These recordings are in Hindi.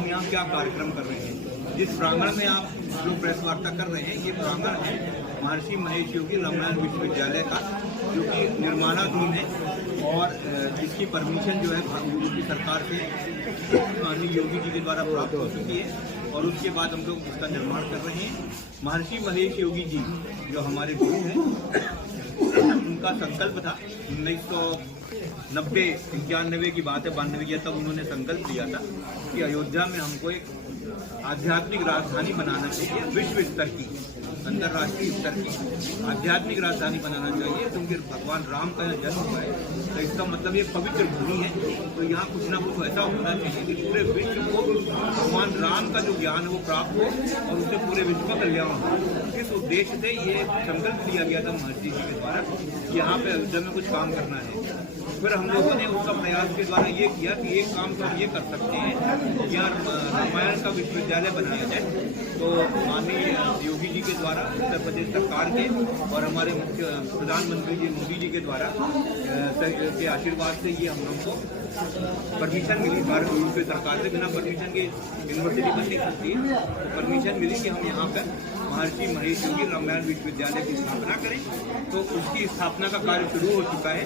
हम यहाँ क्या कार्यक्रम कर रहे हैं। जिस प्रांगण में आप जो प्रेस वार्ता कर रहे हैं, ये प्रांगण है महर्षि महेश योगी रामायण विश्वविद्यालय का, जो कि निर्माणाधीन है और इसकी परमिशन जो है की सरकार से माननीय योगी जी के द्वारा प्राप्त हो चुकी है और उसके बाद हम लोग इसका निर्माण कर रहे हैं। महर्षि महेश योगी जी जो हमारे गुरु हैं, उनका संकल्प था 1990-91 की बात है, 92 की, तब उन्होंने संकल्प लिया था कि अयोध्या में हमको एक आध्यात्मिक राजधानी बनाना चाहिए, विश्व स्तर की, अंतर्राष्ट्रीय स्तर की आध्यात्मिक राजधानी बनाना चाहिए, क्योंकि भगवान राम का जन्म हुआ है तो इसका मतलब ये पवित्र भूमि है, तो यहाँ कुछ ना कुछ ऐसा होना चाहिए कि पूरे विश्व को भगवान राम का जो ज्ञान है वो प्राप्त हो और उससे पूरे विश्व का कल्याण हो। इस उद्देश्य से ये संकल्प लिया गया था महर्षि जी के द्वारा कि यहाँ पे अयोध्या में कुछ काम करना है। फिर हम लोगों ने उसका प्रयास के द्वारा ये किया कि एक काम तो हम ये कर सकते हैं, यहाँ रामायण का विश्वविद्यालय बनाया जाए। तो माननीय योगी जी के द्वारा, उत्तर प्रदेश सरकार के और हमारे मुख्य प्रधानमंत्री जी मोदी जी के द्वारा के आशीर्वाद से ये हम लोग को परमिशन मिली भारत की सरकार से। बिना परमिशन के यूनिवर्सिटी बन नहीं सकती है, तो परमिशन मिली कि हम यहाँ पर महर्षि महेश योगी रामायण विश्वविद्यालय की स्थापना करें। तो उसकी स्थापना का कार्य शुरू हो चुका है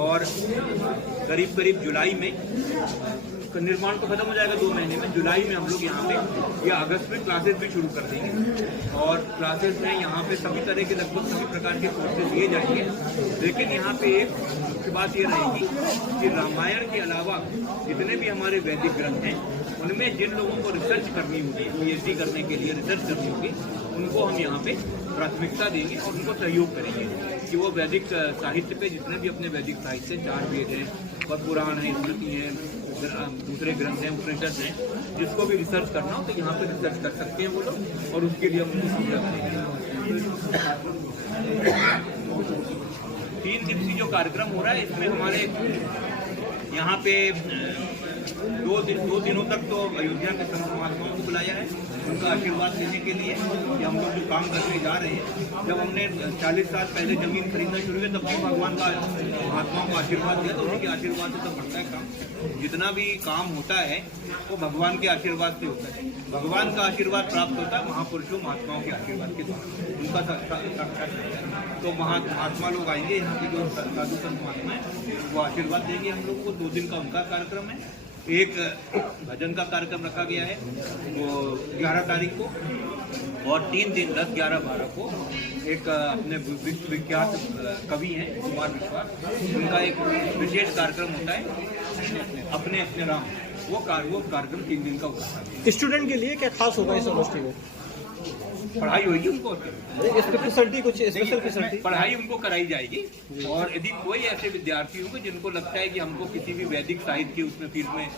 और करीब करीब जुलाई में निर्माण तो खत्म हो जाएगा 2 महीने में। जुलाई में हम लोग यहाँ पे या अगस्त में क्लासेस भी शुरू कर देंगे और क्लासेस में यहाँ पे सभी तरह के लगभग सभी प्रकार के कोर्सेज दिए जाएंगे। लेकिन यहाँ पे एक मुख्य बात ये रहेगी कि रामायण के अलावा जितने भी हमारे वैदिक ग्रंथ हैं, उनमें जिन लोगों को रिसर्च करनी होगी, पीएचडी करने के लिए रिसर्च करनी होगी, उनको हम यहाँ पे प्राथमिकता देंगे और उनको सहयोग करेंगे कि वो वैदिक साहित्य पे जितने भी अपने वैदिक साहित्य 4 वेद हैं और पुराण है, स्मृति है, दूसरे ग्रंथ हैं, उपनिषद हैं, जिसको भी रिसर्च करना हो तो यहाँ पे रिसर्च कर सकते हैं वो लोग और उसके लिए हम उनको सुविधा करेंगे। 3 दिवसीय जो कार्यक्रम हो रहा है, इसमें हमारे यहाँ पे 2 दिनों तक तो अयोध्या के संत महात्माओं को बुलाया है, उनका आशीर्वाद लेने के लिए कि हम लोग जो काम करने जा रहे हैं। जब हमने 40 साल पहले जमीन खरीदना शुरू किया तब भी भगवान का महात्माओं को आशीर्वाद दिया, तो उनके आशीर्वाद से सब बढ़ता है काम। जितना भी काम होता है वो भगवान के आशीर्वाद से होता है। भगवान का आशीर्वाद प्राप्त होता है महापुरुषों महात्माओं के आशीर्वाद के द्वारा, उनका साक्षात। तो महात्मा लोग आएंगे, यहाँ के जो साधु संत महात्मा है वो आशीर्वाद देंगे हम लोग को। 2 दिन का उनका कार्यक्रम है। एक भजन का कार्यक्रम रखा गया है वो 11 तारीख को और 3 दिन 10, 11, 12 को एक अपने विख्यात कवि हैं कुमार विश्वास, उनका एक विशेष कार्यक्रम होता है अपने अपने राम। वो कार्यक्रम 3 दिन का होता है। स्टूडेंट के लिए क्या खास होगा इस यूनिवर्सिटी में? पढ़ाई होगी उनको, फैसिलिटी कुछ स्पेशल फैसिलिटी पढ़ाई उनको कराई जाएगी। और यदि कोई ऐसे विद्यार्थी होंगे जिनको लगता है कि हमको किसी भी वैदिक साहित्य की उसमें फील्ड में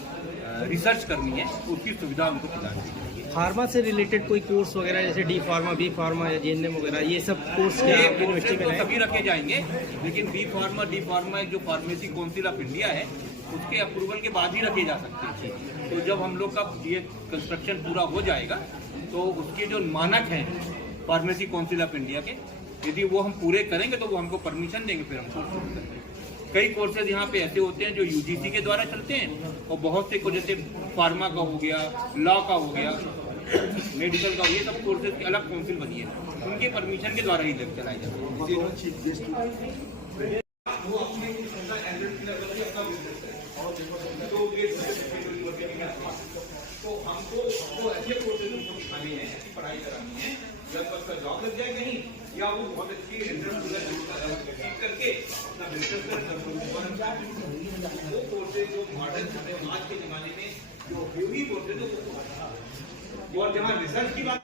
रिसर्च करनी है, उसकी सुविधा उनको प्रदान की जाएगी। फार्मा से रिलेटेड कोई कोर्स वगैरह जैसे डी फार्मा, बी फार्मा या जीएनएम वगैरह, ये सब कोर्स यूनिवर्सिटी में सभी रखे जाएंगे। लेकिन बी फार्मा, डी फार्मा जो फार्मेसी काउंसिल ऑफ इंडिया है उसके अप्रूवल के बाद ही रखे जा सकते हैं। तो जब हम लोग का ये कंस्ट्रक्शन पूरा हो जाएगा तो उसके जो मानक हैं फार्मेसी काउंसिल ऑफ इंडिया के, यदि वो हम पूरे करेंगे तो वो हमको परमिशन देंगे, फिर हम कोर्स शुरू करेंगे। कई कोर्सेज यहाँ पे ऐसे होते हैं जो यूजीसी के द्वारा चलते हैं और बहुत से को जैसे फार्मा का हो गया, लॉ का हो गया, मेडिकल का, ये सब कोर्सेज की अलग काउंसिल बनी है, उनके परमिशन के द्वारा ही चलाए जाते हैं। तो हमको ऐसे कोर्सेज उनको सिखाने हैं, पढ़ाई करानी है, जब उसका जॉब लग जाए कहीं या वो बहुत अच्छी एंट्रेंस करके अपना बिजनेस वो कोर्सेज जो मॉडर्न आज के जमाने में जो उपयोगी कोर्सेज और जहाँ रिसर्च की बात